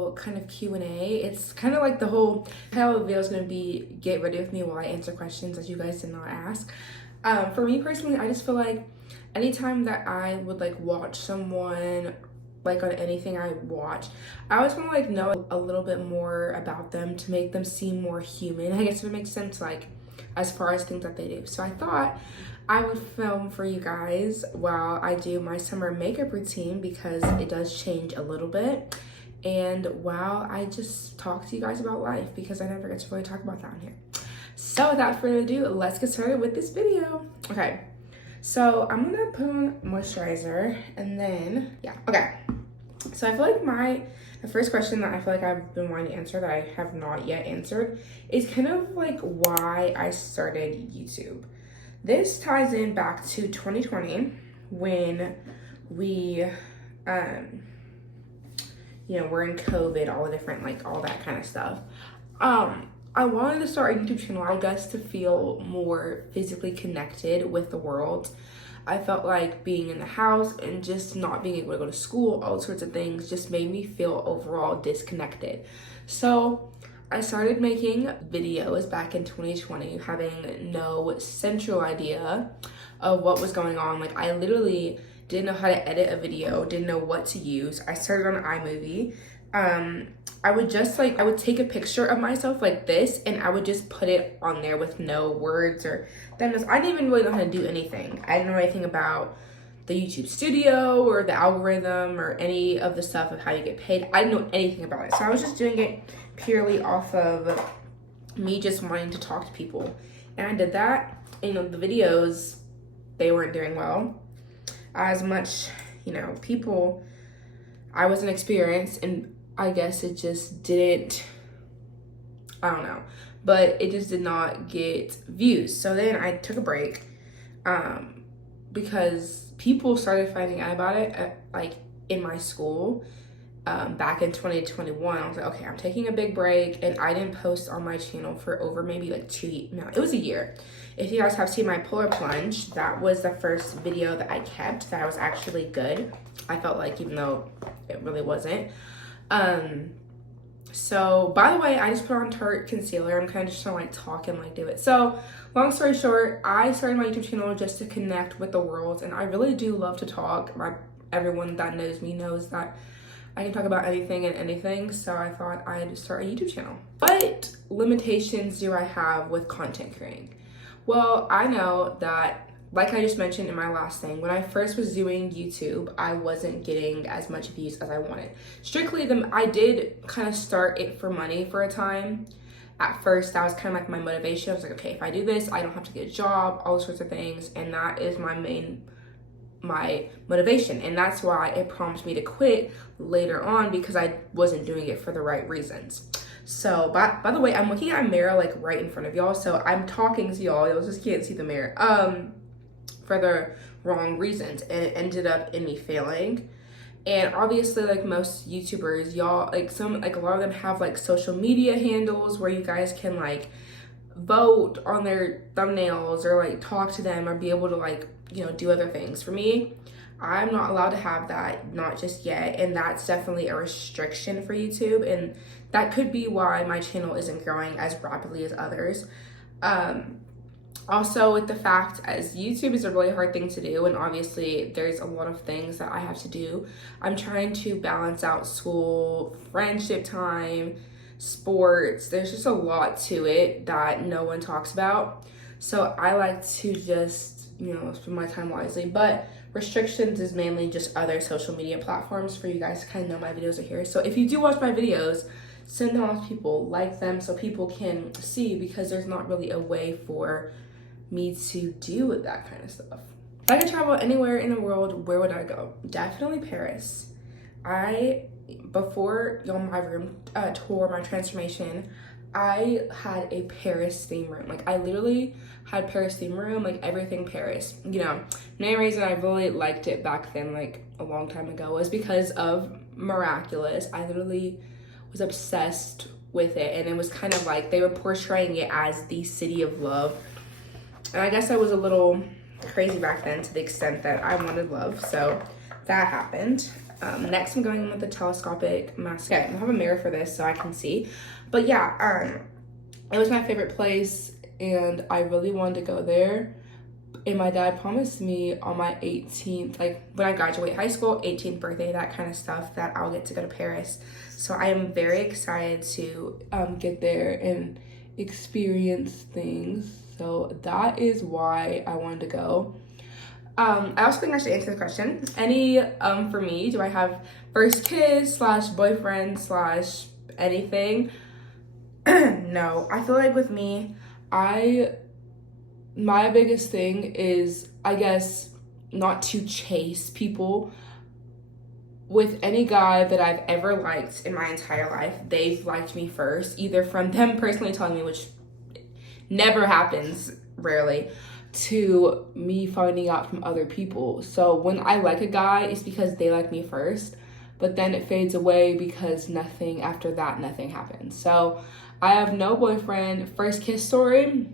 little kind of Q&A. It's kind of like the whole title of the video is going to be get ready with me while I answer questions that you guys did not ask. For me personally, I just feel like anytime that I would like watch someone like on anything I watch, I always want to like know a little bit more about them to make them seem more human, I guess, if it makes sense, like as far as things that they do. So I thought I would film for you guys while I do my summer makeup routine, because it does change a little bit, and while I just talk to you guys about life, because I never get to really talk about that on here. So without further ado, let's get started with this video. Okay, so I'm gonna put on moisturizer and then, yeah, okay. So I feel like the first question that I feel like I've been wanting to answer that I have not yet answered is kind of like why I started YouTube. This ties in back to 2020 when we, we're in COVID, all the different, like all that kind of stuff. I wanted to start a YouTube channel, I guess, to feel more physically connected with the world. I felt like being in the house and just not being able to go to school, all sorts of things, just made me feel overall disconnected. So I started making videos back in 2020, having no central idea of what was going on. Like, I literally didn't know how to edit a video, didn't know what to use. I started on iMovie. I would take a picture of myself like this, and I would just put it on there with no words or thumbnails. I didn't even really know how to do anything. I didn't know anything about the YouTube studio or the algorithm or any of the stuff of how you get paid. I didn't know anything about it. So I was just doing it purely off of me just wanting to talk to people. And I did that. And, the videos, they weren't doing well. As much, people, I wasn't experienced, and I guess it just didn't, I don't know, but it just did not get views. So then I took a break because people started finding out about it like in my school back in 2021. I was like, okay, I'm taking a big break, and I didn't post on my channel for over maybe like it was a year. If you guys have seen my polar plunge, that was the first video that I kept that was actually good. I felt like, even though it really wasn't. So by the way, I just put on Tarte concealer. I'm kind of just trying to like talk and like do it. So long story short, I started my YouTube channel just to connect with the world, and I really do love to talk. Everyone that knows me knows that I can talk about anything and anything. So I thought I'd start a YouTube channel. What limitations do I have with content creating? Well, I know that, like I just mentioned in my last thing, when I first was doing YouTube, I wasn't getting as much views as I wanted. I did kind of start it for money for a time. At first, that was kind of like my motivation. I was like, okay, if I do this, I don't have to get a job, all sorts of things. And that is my motivation. And that's why it prompted me to quit later on, because I wasn't doing it for the right reasons. So, by the way, I'm looking at a mirror like right in front of y'all. So I'm talking to y'all just can't see the mirror. For the wrong reasons, and it ended up in me failing. And obviously, like most YouTubers, y'all, like a lot of them have like social media handles where you guys can like vote on their thumbnails or like talk to them or be able to like, do other things. For me, I'm not allowed to have that, not just yet, and that's definitely a restriction for YouTube, and that could be why my channel isn't growing as rapidly as others. Also, with the fact, as YouTube is a really hard thing to do, and obviously there's a lot of things that I have to do. I'm trying to balance out school, friendship time, sports. There's just a lot to it that no one talks about. So I like to just, spend my time wisely. But restrictions is mainly just other social media platforms for you guys to kind of know my videos are here. So if you do watch my videos, send them off to people, like them so people can see, because there's not really a way for me to do that kind of stuff. If I could travel anywhere in the world, where would I go? Definitely Paris. Before my room tour, my transformation, I had a Paris theme room. Like, I literally had Paris theme room, like everything Paris. Main reason I really liked it back then, like a long time ago, was because of Miraculous. I literally was obsessed with it, and it was kind of like they were portraying it as the city of love. And I guess I was a little crazy back then, to the extent that I wanted love. So that happened. Next, I'm going in with the telescopic mascara. I have a mirror for this so I can see. But yeah, it was my favorite place, and I really wanted to go there. And my dad promised me on my 18th, like when I graduate high school, 18th birthday, that kind of stuff, that I'll get to go to Paris. So I am very excited to get there and experience things. So that is why I wanted to go. I also think I should answer the question. Any, for me, do I have first kiss / boyfriend / anything? No, I feel like with me, my biggest thing is, I guess, not to chase people. With any guy that I've ever liked in my entire life, they've liked me first, either from them personally telling me, which never happens, rarely, to me finding out from other people. So when I like a guy, it's because they like me first, but then it fades away because nothing happens. So I have no boyfriend. First kiss story,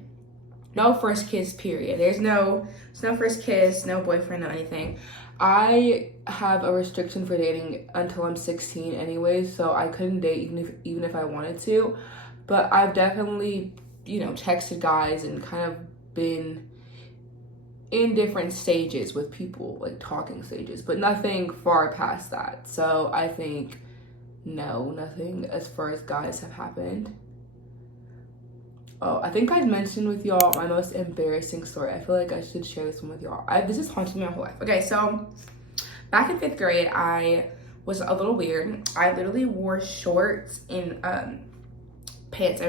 no first kiss, period. There's no first kiss, no boyfriend, no anything. I have a restriction for dating until I'm 16 anyways, so I couldn't date even if I wanted to. But I've definitely, texted guys and kind of been in different stages with people, like talking stages, but nothing far past that. So I think, no, nothing as far as guys have happened. Oh, I think I mentioned with y'all my most embarrassing story. I feel like I should share this one with y'all. This has haunted me my whole life. Okay, so back in 5th grade, I was a little weird. I literally wore shorts and pants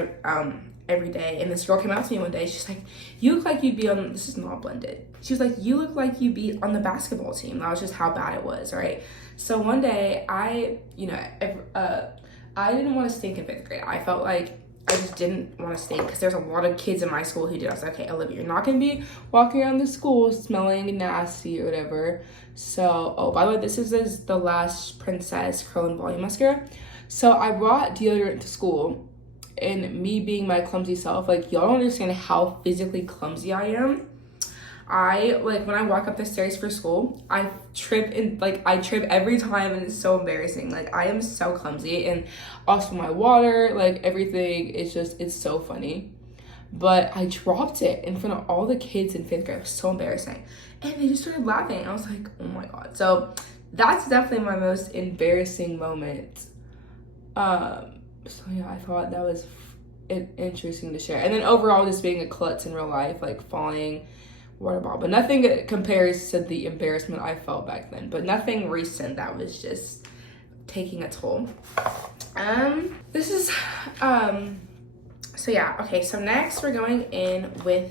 every day. And this girl came out to me one day. She's like, you look like you'd be on, this is not blended. She was like, you look like you'd be on the basketball team. That was just how bad it was, right? So one day, I didn't want to stink in 5th grade. I felt like I just didn't want to stink because there's a lot of kids in my school who did. I was like, okay, Olivia, you're not going to be walking around the school smelling nasty or whatever. So, oh, by the way, this is the Last Princess Curl and Volume Mascara. So I brought deodorant to school, and me being my clumsy self, like, y'all don't understand how physically clumsy I am. When I walk up the stairs for school, I trip every time, and it's so embarrassing. Like, I am so clumsy, and also my water, like, everything, it's so funny. But I dropped it in front of all the kids in 5th grade. It was so embarrassing. And they just started laughing. I was like, oh my God. So that's definitely my most embarrassing moment. So yeah, I thought that was interesting to share. And then overall, just being a klutz in real life, like falling water bottle, but nothing compares to the embarrassment I felt back then, but nothing recent that was just taking a toll. This is so yeah, okay, so next we're going in with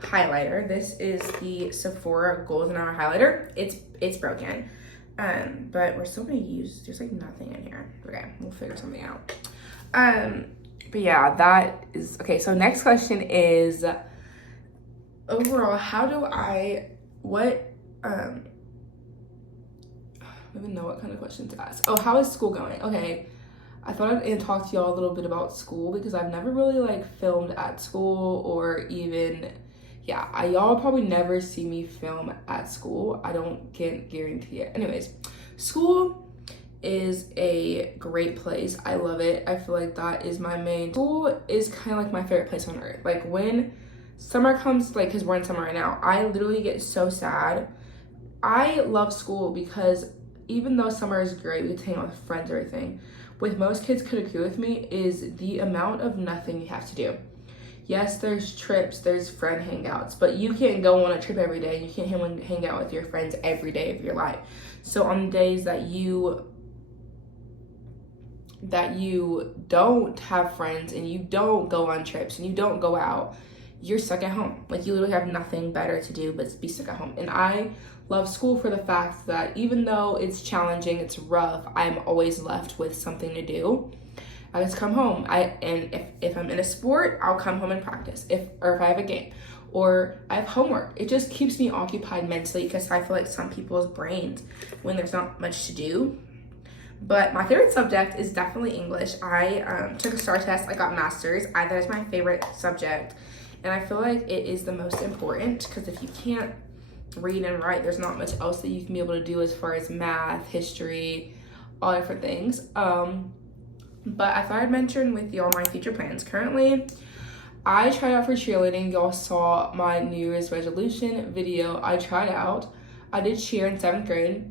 highlighter. This is the Sephora Golden Hour highlighter. It's broken, but we're still gonna use, there's like nothing in here. Okay, we'll figure something out. But yeah, that is okay. So next question is, overall, how do I don't even know what kind of question to ask. Oh, how is school going? Okay, I thought I'd talk to y'all a little bit about school because I've never really like filmed at school, or even, yeah, y'all probably never see me film at school. I don't guarantee it. Anyways, school is a great place. I love it. I feel like that is my main, school is kind of like my favorite place on earth. Like when summer comes, like, because we're in summer right now, I literally get so sad. I love school because even though summer is great, we get to hang out with friends and everything, with most kids could agree with me, is the amount of nothing you have to do. Yes, there's trips, there's friend hangouts, but you can't go on a trip every day. You can't hang out with your friends every day of your life. So on the days that you don't have friends and you don't go on trips and you don't go out, you're stuck at home. Like, you literally have nothing better to do but be stuck at home. And I love school for the fact that even though it's challenging, it's rough, I'm always left with something to do. I just come home. If I'm in a sport, I'll come home and practice. If I have a game or I have homework, it just keeps me occupied mentally, because I feel like some people's brains, when there's not much to do. But my favorite subject is definitely English. I took a STAR test. I got master's. That is my favorite subject. And I feel like it is the most important, because if you can't read and write. There's not much else that you can be able to do as far as math, history, all different things. But I thought I'd mention with y'all my future plans. Currently, I tried out for cheerleading. Y'all saw my New Year's resolution video. I tried out. I did cheer in 7th grade.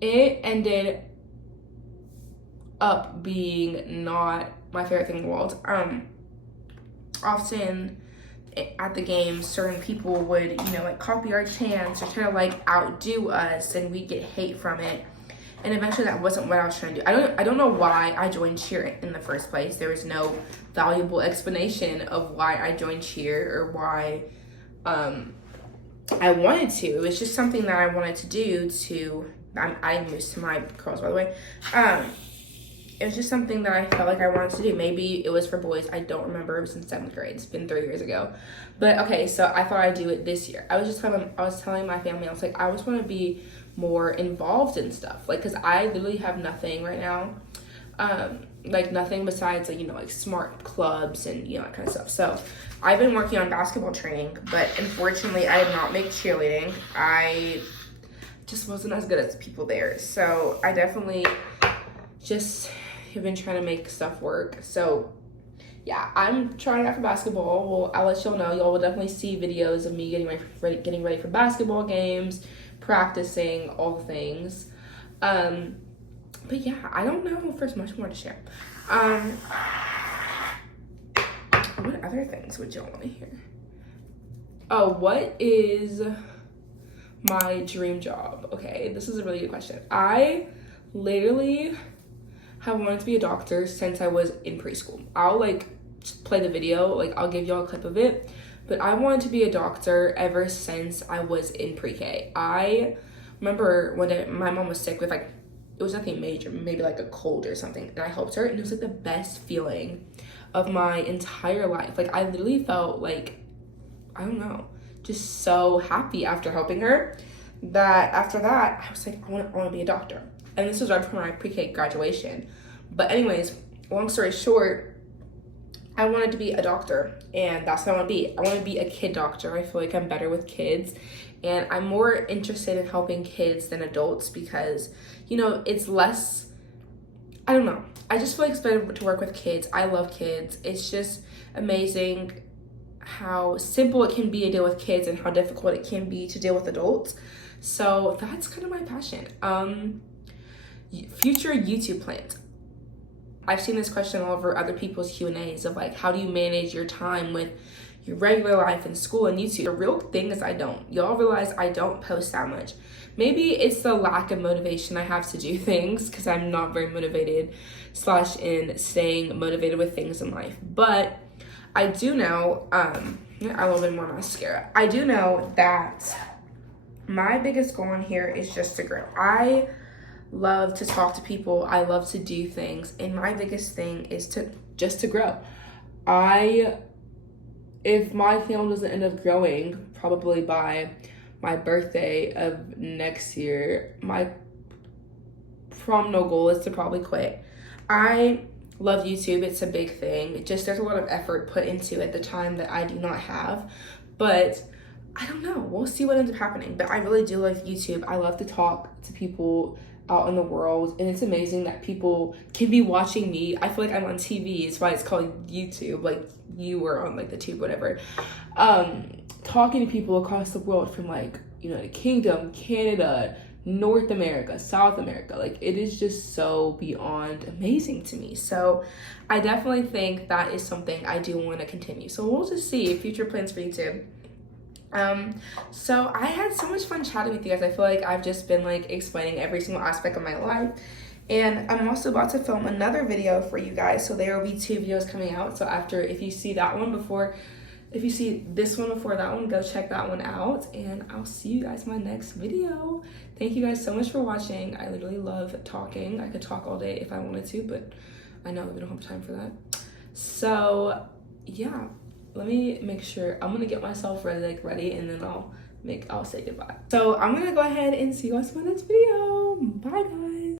It ended up being not my favorite thing in the world. Often at the games, certain people would, like copy our chants or try to like outdo us, and we get hate from it. And eventually that wasn't what I was trying to do. I don't know why I joined cheer in the first place. There was no valuable explanation of why I joined cheer or why I wanted to. It was just something that I wanted to do I'm adding this to my curls, by the way. It was just something that I felt like I wanted to do. Maybe it was for boys. I don't remember. It was in 7th grade. It's been 3 years ago. But okay, so I thought I'd do it this year. I was telling my family, I was like, I just want to be more involved in stuff. Like, because I literally have nothing right now. Like nothing besides like smart clubs and that kind of stuff. So I've been working on basketball training, but unfortunately I did not make cheerleading. I just wasn't as good as the people there. So I definitely just have been trying to make stuff work. So yeah, I'm trying out for basketball. Well, I'll let y'all know. Y'all will definitely see videos of me getting ready for basketball games, practicing, all the things. But yeah, I don't know if there's much more to share. What other things would y'all want to hear? Oh, what is my dream job? Okay, this is a really good question. I literally have wanted to be a doctor since I was in preschool. I'll like play the video, like I'll give y'all a clip of it, but I wanted to be a doctor ever since I was in pre-K. I remember one day my mom was sick with like, it was nothing major, maybe like a cold or something, and I helped her, and it was like the best feeling of my entire life. Like I literally felt like, I don't know, just so happy after helping her, that after that I was like, I want to be a doctor. And this was right before my pre-K graduation. But anyways, long story short, I wanted to be a doctor, and that's what I want to be. I want to be a kid doctor. I feel like I'm better with kids, and I'm more interested in helping kids than adults because, it's less, I don't know. I just feel like it's better to work with kids. I love kids. It's just amazing how simple it can be to deal with kids and how difficult it can be to deal with adults. So that's kind of my passion. Future YouTube plans. I've seen this question all over other people's Q&As of like, how do you manage your time with your regular life and school and YouTube? The real thing is I don't. Y'all realize I don't post that much. Maybe it's the lack of motivation I have to do things because I'm not very motivated / in staying motivated with things in life. But I do know, a little bit more mascara. I do know that my biggest goal in here is just to grow. I love to talk to people. I love to do things. And my biggest thing is to grow. If my channel doesn't end up growing, probably by my birthday of next year, my no goal is to probably quit. I love YouTube. It's a big thing. There's a lot of effort put into it, the time that I do not have. But I don't know. We'll see what ends up happening. But I really do love YouTube. I love to talk to people out in the world, and it's amazing that people can be watching me. I feel like I'm on TV. It's why it's called YouTube, like you were on like the tube, whatever. Talking to people across the world from like United Kingdom, Canada, North America, South America. Like it is just so beyond amazing to me. So I definitely think that is something I do want to continue. So we'll just see future plans for YouTube. So I had so much fun chatting with you guys. I feel like I've just been like explaining every single aspect of my life, and I'm also about to film another video for you guys, so there will be 2 videos coming out. So if you see this one before that one, go check that one out, and I'll see you guys in my next video. Thank you guys so much for watching. I literally love talking. I could talk all day if I wanted to, but I know we don't have time for that. So yeah, let me make sure. I'm gonna get myself ready, and then I'll say goodbye. So I'm gonna go ahead and see you guys in my next video. Bye guys.